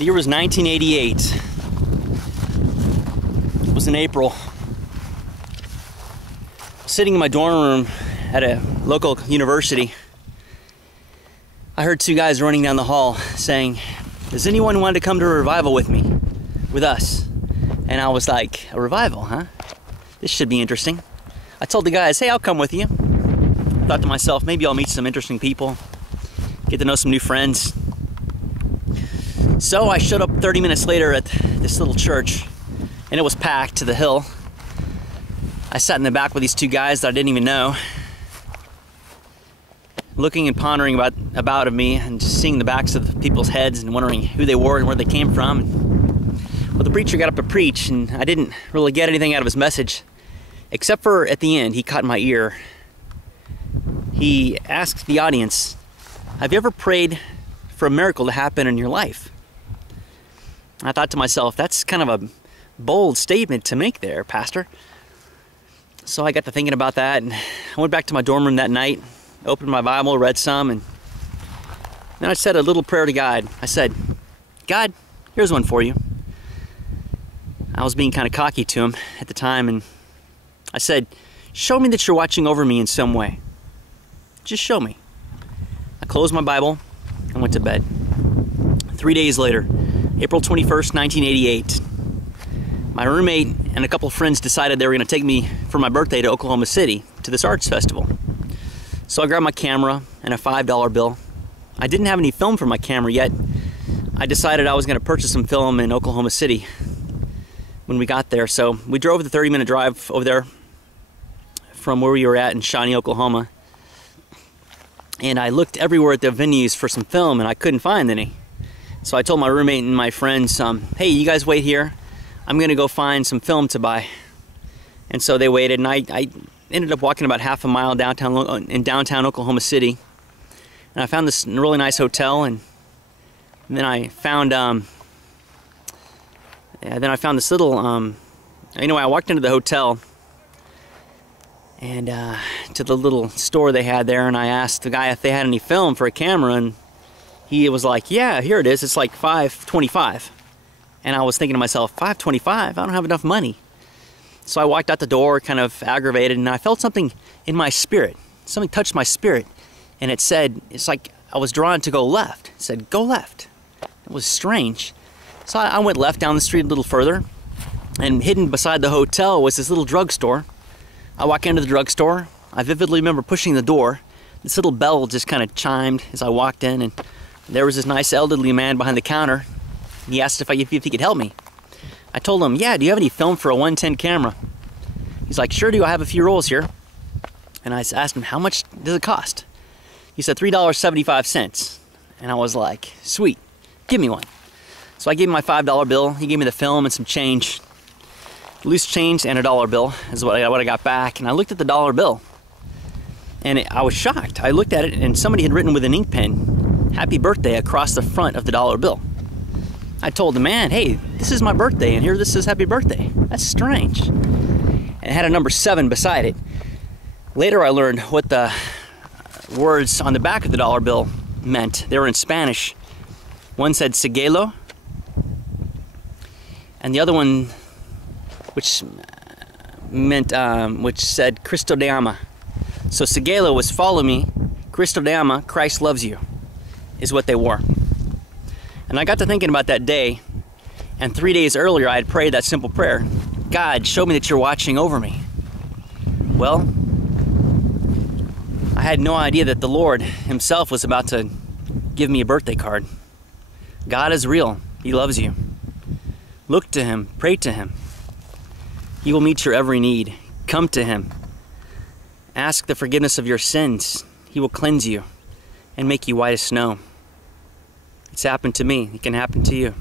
The year was 1988. It was in April. Sitting in my dorm room at a local university, I heard two guys running down the hall saying, "Does anyone want to come to a revival with me? With us?" And I was like, "A revival, huh? This should be interesting." I told the guys, "Hey, I'll come with you." I thought to myself, maybe I'll meet some interesting people, get to know some new friends. So I showed up 30 minutes later at this little church, and it was packed to the hill. I sat in the back with these two guys that I didn't even know, looking and pondering about me and just seeing the backs of people's heads and wondering who they were and where they came from. Well, the preacher got up to preach, and I didn't really get anything out of his message, except for at the end, he caught my ear. He asked the audience, "Have you ever prayed for a miracle to happen in your life?" I thought to myself, that's kind of a bold statement to make there, Pastor. So I got to thinking about that, and I went back to my dorm room that night, opened my Bible, read some, and then I said a little prayer to God. I said, "God, here's one for you." I was being kind of cocky to him at the time, and I said, "Show me that you're watching over me in some way. Just show me." I closed my Bible and went to bed. 3 days later, April 21st, 1988, my roommate and a couple of friends decided they were going to take me for my birthday to Oklahoma City to this arts festival. So I grabbed my camera and a $5 bill. I didn't have any film for my camera yet. I decided I was going to purchase some film in Oklahoma City when we got there. So we drove the 30-minute drive over there from where we were at in Shawnee, Oklahoma. And I looked everywhere at the venues for some film, and I couldn't find any. So I told my roommate and my friends, "Hey, you guys wait here. I'm going to go find some film to buy." And so they waited, and I ended up walking about half a mile in downtown Oklahoma City. And I found this really nice hotel, and then I found this little, anyway, I walked into the hotel and to the little store they had there, and I asked the guy if they had any film for a camera, and he was like, "Yeah, here it is. It's like $5.25. And I was thinking to myself, $5.25? I don't have enough money. So I walked out the door, kind of aggravated, and I felt something in my spirit. Something touched my spirit, and it said, it's like I was drawn to go left. It said, "Go left." It was strange. So I went left down the street a little further, and hidden beside the hotel was this little drugstore. I walk into the drugstore. I vividly remember pushing the door. This little bell just kind of chimed as I walked in, and there was this nice elderly man behind the counter. He asked if he could help me. I told him, "Yeah, do you have any film for a 110 camera?" He's like, "Sure do, I have a few rolls here." And I asked him, "How much does it cost?" He said, $3.75. And I was like, "Sweet, give me one." So I gave him my $5 bill. He gave me the film and some change. Loose change and a dollar bill is what I got back. And I looked at the dollar bill, and I was shocked. I looked at it, and somebody had written with an ink pen, "Happy Birthday," across the front of the dollar bill. I told the man, "Hey, this is my birthday, and here this says happy birthday. That's strange." And it had a number 7 beside it. Later I learned what the words on the back of the dollar bill meant. They were in Spanish. One said "Sigelo," and the other one, which said "Cristo te ama." So Sigelo was "Follow me," Cristo te ama, Christ loves you, is what they wore. And I got to thinking about that day, and 3 days earlier I had prayed that simple prayer, "God, show me that you're watching over me." Well, I had no idea that the Lord himself was about to give me a birthday card. God is real. He loves you. Look to him. Pray to him. He will meet your every need. Come to him. Ask the forgiveness of your sins. He will cleanse you and make you white as snow. It's happened to me. It can happen to you.